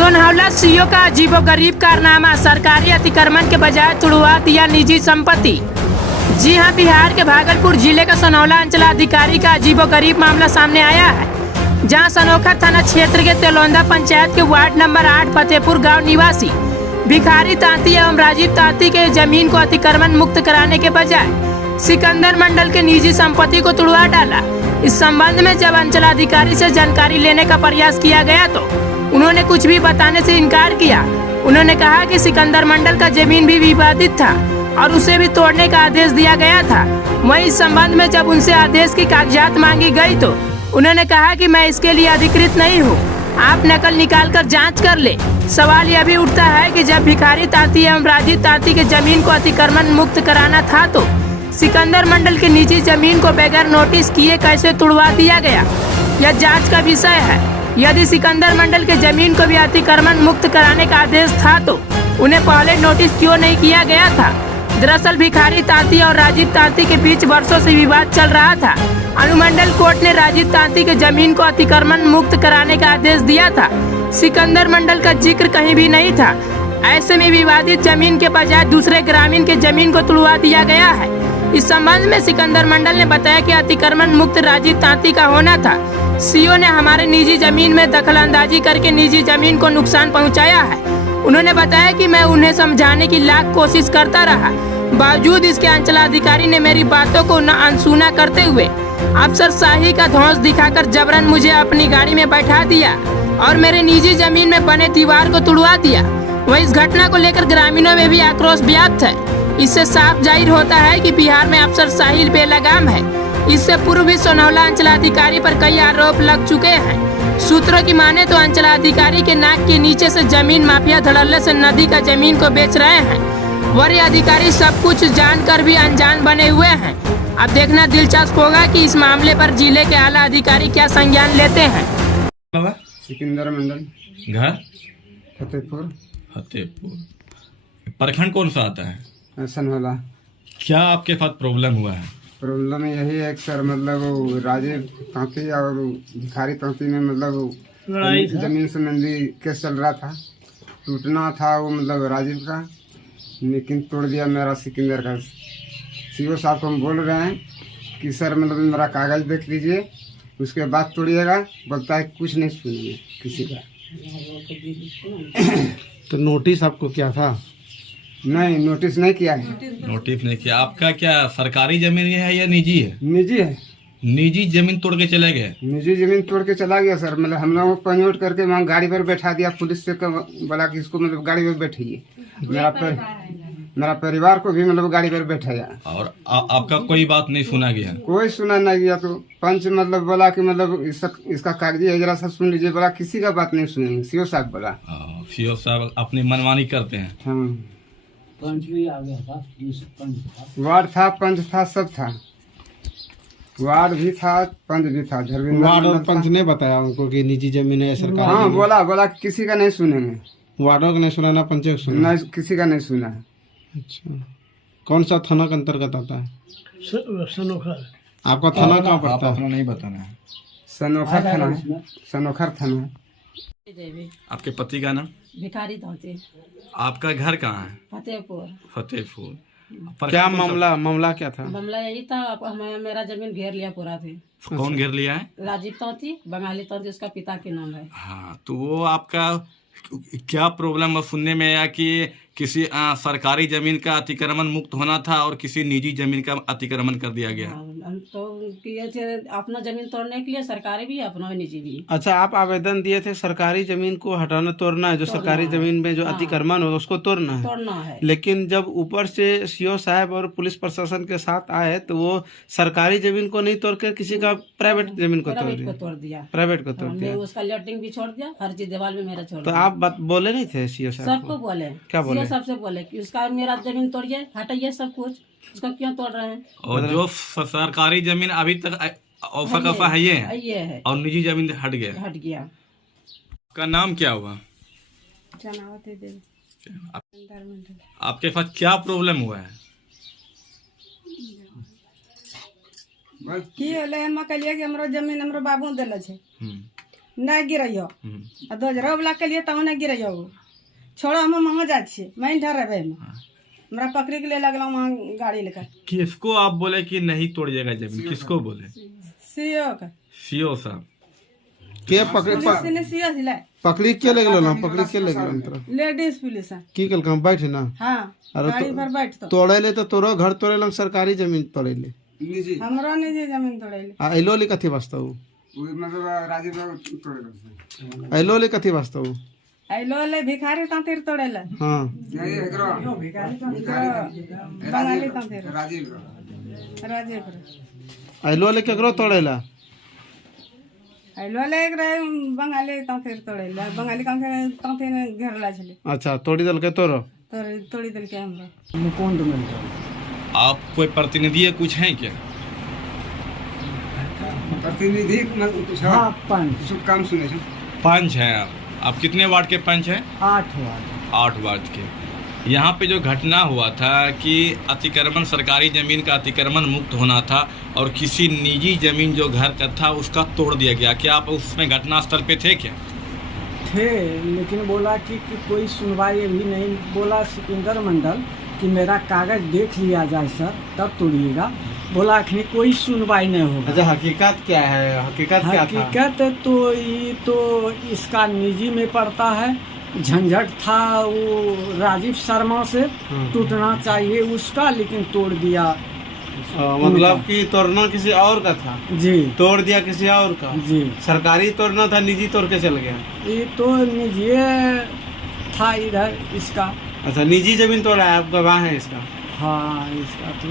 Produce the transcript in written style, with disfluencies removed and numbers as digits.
सोनहवला CO का अजीबोगरीब कारनामा, सरकारी अतिक्रमण के बजाय तुड़वा दिया निजी संपत्ति। जी हां, बिहार के भागलपुर जिले का सोनहवला अंचलाधिकारी का अजीबोगरीब मामला सामने आया है, जहां सनोखर थाना क्षेत्र के तेलौंदा पंचायत के वार्ड नंबर 8 फतेहपुर गांव निवासी भिखारी तांती एवं राजीव तांती के जमीन को अतिक्रमण मुक्त कराने के बजाय सिकंदर मंडल के निजी संपत्ति को तुड़वा डाला। इस संबंध में जब अंचलाधिकारी से जानकारी लेने का प्रयास किया गया तो उन्होंने कुछ भी बताने से इनकार किया। उन्होंने कहा कि सिकंदर मंडल का जमीन भी विवादित था और उसे भी तोड़ने का आदेश दिया गया था। वहीं इस संबंध में जब उनसे आदेश की कागजात मांगी गई तो उन्होंने कहा कि मैं इसके लिए अधिकृत नहीं हूँ, आप नकल निकाल कर जाँच कर ले। सवाल यह भी उठता है कि जब भिखारी तांती एवं राजीव तांती के जमीन को अतिक्रमण मुक्त कराना था तो सिकंदर मंडल की निजी जमीन को बगैर नोटिस किए कैसे तुड़वा दिया गया, यह जांच का विषय है। यदि सिकंदर मंडल के जमीन को भी अतिक्रमण मुक्त कराने का आदेश था तो उन्हें पहले नोटिस क्यों नहीं किया गया था। दरअसल भिखारी तांती और राजीव तांती के बीच वर्षों से विवाद चल रहा था। अनुमंडल कोर्ट ने राजीव तांती के जमीन को अतिक्रमण मुक्त कराने का आदेश दिया था। सिकंदर मंडल का जिक्र कहीं भी नहीं था। ऐसे में विवादित जमीन के बजाय दूसरे ग्रामीण के जमीन को तुड़वा दिया गया है। इस संबंध में सिकंदर मंडल ने बताया कि अतिक्रमण मुक्त राजीव तांती का होना था। सीओ ने हमारे निजी जमीन में दखलंदाजी करके निजी जमीन को नुकसान पहुंचाया है। उन्होंने बताया कि मैं उन्हें समझाने की लाख कोशिश करता रहा, बावजूद इसके अंचलाधिकारी ने मेरी बातों को न अनसुना करते हुए अफसरशाही का धौंस दिखाकर जबरन मुझे अपनी गाड़ी में बैठा दिया और मेरे निजी जमीन में बने दीवार को तुड़वा दिया। वहीं इस घटना को लेकर ग्रामीणों में भी आक्रोश व्याप्त है। इससे साफ जाहिर होता है कि बिहार में अफसरशाही बेलगाम है। इससे पूर्व भी सोनहवला अंचलाधिकारी पर कई आरोप लग चुके हैं। सूत्रों की माने तो अंचलाधिकारी के नाक के नीचे से जमीन माफिया धड़ल्ले से नदी का जमीन को बेच रहे हैं। वरीय अधिकारी सब कुछ जानकर भी अनजान बने हुए हैं। अब देखना दिलचस्प होगा कि इस मामले पर जिले के आला अधिकारी क्या संज्ञान लेते हैं। सिकंदर मंडल, घर फतेहपुर, प्रखंड कौन सा आता है? सोनहवला। क्या आपके साथ प्रॉब्लम हुआ है? प्रॉब्लम यही है कि सर मतलब वो राजीव तांती और भिखारी तांती में मतलब जमीन संबंधी केस चल रहा था। टूटना था वो मतलब राजीव का, लेकिन तोड़ दिया मेरा सिकंदर का। सीओ साहब को हम बोल रहे हैं कि सर मतलब मेरा कागज देख लीजिए, उसके बाद तोड़िएगा। बोलता है कुछ नहीं सुनिए किसी का। तो नोटिस आपको क्या था? नहीं, नोटिस नहीं किया है। नोटिस नहीं किया। आपका क्या सरकारी जमीन है या निजी है? निजी है। निजी जमीन तोड़ के चले गए? निजी जमीन तोड़ के चला गया सर। मतलब हम लोगों को पंजोट करके वहाँ गाड़ी पर बैठा दिया। पुलिस से बोला कि इसको मतलब गाड़ी पर बैठाइए। मेरा परिवार को भी मतलब गाड़ी पर बैठाया। और आपका कोई बात नहीं सुना गया? कोई सुना नहीं गया। तो पंच मतलब बोला कि मतलब इसका कागजी है, जरा सा सुन लीजिए। बोला किसी का बात नहीं सुनेंगे। सीओ साहब बोला। सीओ साहब अपनी मनमानी करते हैं। हाँ, पंच भी आ गया था, वार्ड था, पंच था, सब था। वार्ड भी था, पंच भी था। वार्ड और पंच ने बताया उनको कि निजी जमीन है सरकारी? हाँ, बोला किसी का नहीं सुनेंगे। वार्डों का नहीं सुना ना पंच सुना? नहीं, किसी का नहीं सुना है। अच्छा, कौन सा थाना के अंतर्गत आता है? सनोखर। आपका थाना कहाँ पड़ता है? अपना नहीं बताना है। सनोखर थाना है। सनोखर थाना है। आपके पति का नाम? भिखारी तांती। आपका घर कहाँ है? फतेहपुर। फतेहपुर। क्या मामला क्या था? मामला यही था, मेरा जमीन घेर लिया पूरा थे। कौन घेर लिया है? राजीव तांती, बंगाली तांती उसका पिता के नाम है। हाँ, तो वो आपका क्या प्रॉब्लम सुनने में आया कि किसी सरकारी जमीन का अतिक्रमण मुक्त होना था और किसी निजी जमीन का अतिक्रमण कर दिया गया? तो किए थे अपना जमीन तोड़ने के लिए, सरकारी भी अपना निजी भी। अच्छा, आप आवेदन दिए थे सरकारी जमीन को हटाना, तोड़ना है, जो सरकारी जमीन में जो अतिक्रमण होगा उसको तोड़ना है। लेकिन जब ऊपर से सीओ साहब और पुलिस प्रशासन के साथ आए तो वो सरकारी जमीन को नहीं तोड़ कर किसी का प्राइवेट जमीन को तोड़ दिया। प्राइवेट को तोड़ दिया। उसका लेटरिंग भी छोड़ दिया, हर चीज दीवार में मेरा छोड़ दिया। तो आप बात बोले नहीं थे सीओ साहब? सबको बोले। क्या बोले? सबसे बोले कि उसका मेरा जमीन तोड़िए, हटाइए सब कुछ, उसका क्यों तोड़ रहे हैं? और जो सरकारी जमीन अभी तक ऑफर का है ये है और निजी जमीन हट गया। आपका नाम क्या हुआ? आपके पास क्या प्रॉब्लम हुआ है? की होले हम कहलिए कि हमरो जमीन हमरो बाबू देले छै। नहीं गिरैयो आ दोजरा वाला के लिए तब नहीं गिरैयो छोड़ो हम वहाँ जा छिए मैं डरबे हमरा पकड़े के लिए लगला वहाँ गाड़ी लेकर किसको आप बोले कि नहीं तोड़िएगा जमीन, किसको बोले? सीओ का सीओ साहब के पकड़े पुलिस ने सीओ सिला पकड़ी के ले गेलो ना, पकड़ी के ले गेलो अंतर लेडीज पुलिस है की कल हम बैठे ना। हाँ अरे गाड़ी पर बैठ तो तोड़े ले तो तोरो घर तोड़े लंग सरकारी जमीन तोड़े ले निजी हमरा निजी जमीन तोड़ेले आ एलो ले कथी वास्ता हूँ वो मतलब राजीव का तोड़े लगता एलो ले कथी वास्ता हूँ आइलो ले भिखारी तांतिर तोड़ेले हाँ नहीं एकरो बंगाली तांतिर राजीव का राजेपुर एलो ले केकरो तोड़ेला आइलो ले एक रहे बंगाली तांतिर तोड़ेले बंगाली तांतिर घेरला छले अच्छा तोड़ी दल के तोरो तोड़ी दिल के हमरा मुकुंद मिल आप कोई प्रतिनिधि है, कुछ है क्या? प्रतिनिधि कुछ हाँ पंच शुभ काम सुने छो पंच हैं आप कितने वार्ड के पंच हैं? 8 वार्ड 8 वार्ड के। यहाँ पे जो घटना हुआ था कि अतिक्रमण, सरकारी जमीन का अतिक्रमण मुक्त होना था और किसी निजी जमीन जो घर का था उसका तोड़ दिया गया, क्या आप उसमें घटना स्थल पे थे क्या? थे, लेकिन बोला कि कोई सुनवाई अभी नहीं। बोला सिकंदर मंडल कि मेरा कागज देख लिया जाए सर तब तोड़िएगा। बोला अखनी कोई सुनवाई नहीं होगा। अच्छा हकीकत क्या है, हकीकत क्या था? हकीकत तो ये तो इसका निजी में पड़ता है। झंझट था वो राजीव शर्मा से टूटना चाहिए उसका, लेकिन तोड़ दिया। मतलब कि तोड़ना किसी और का था जी, तोड़ दिया किसी और का जी। सरकारी तोड़ना था, निजी तोड़ के चल गया। ये तो निजी था इधर इसका। अच्छा निजी जमीन तोड़ा है, आप गवाह हैं इसका? हाँ इसका तो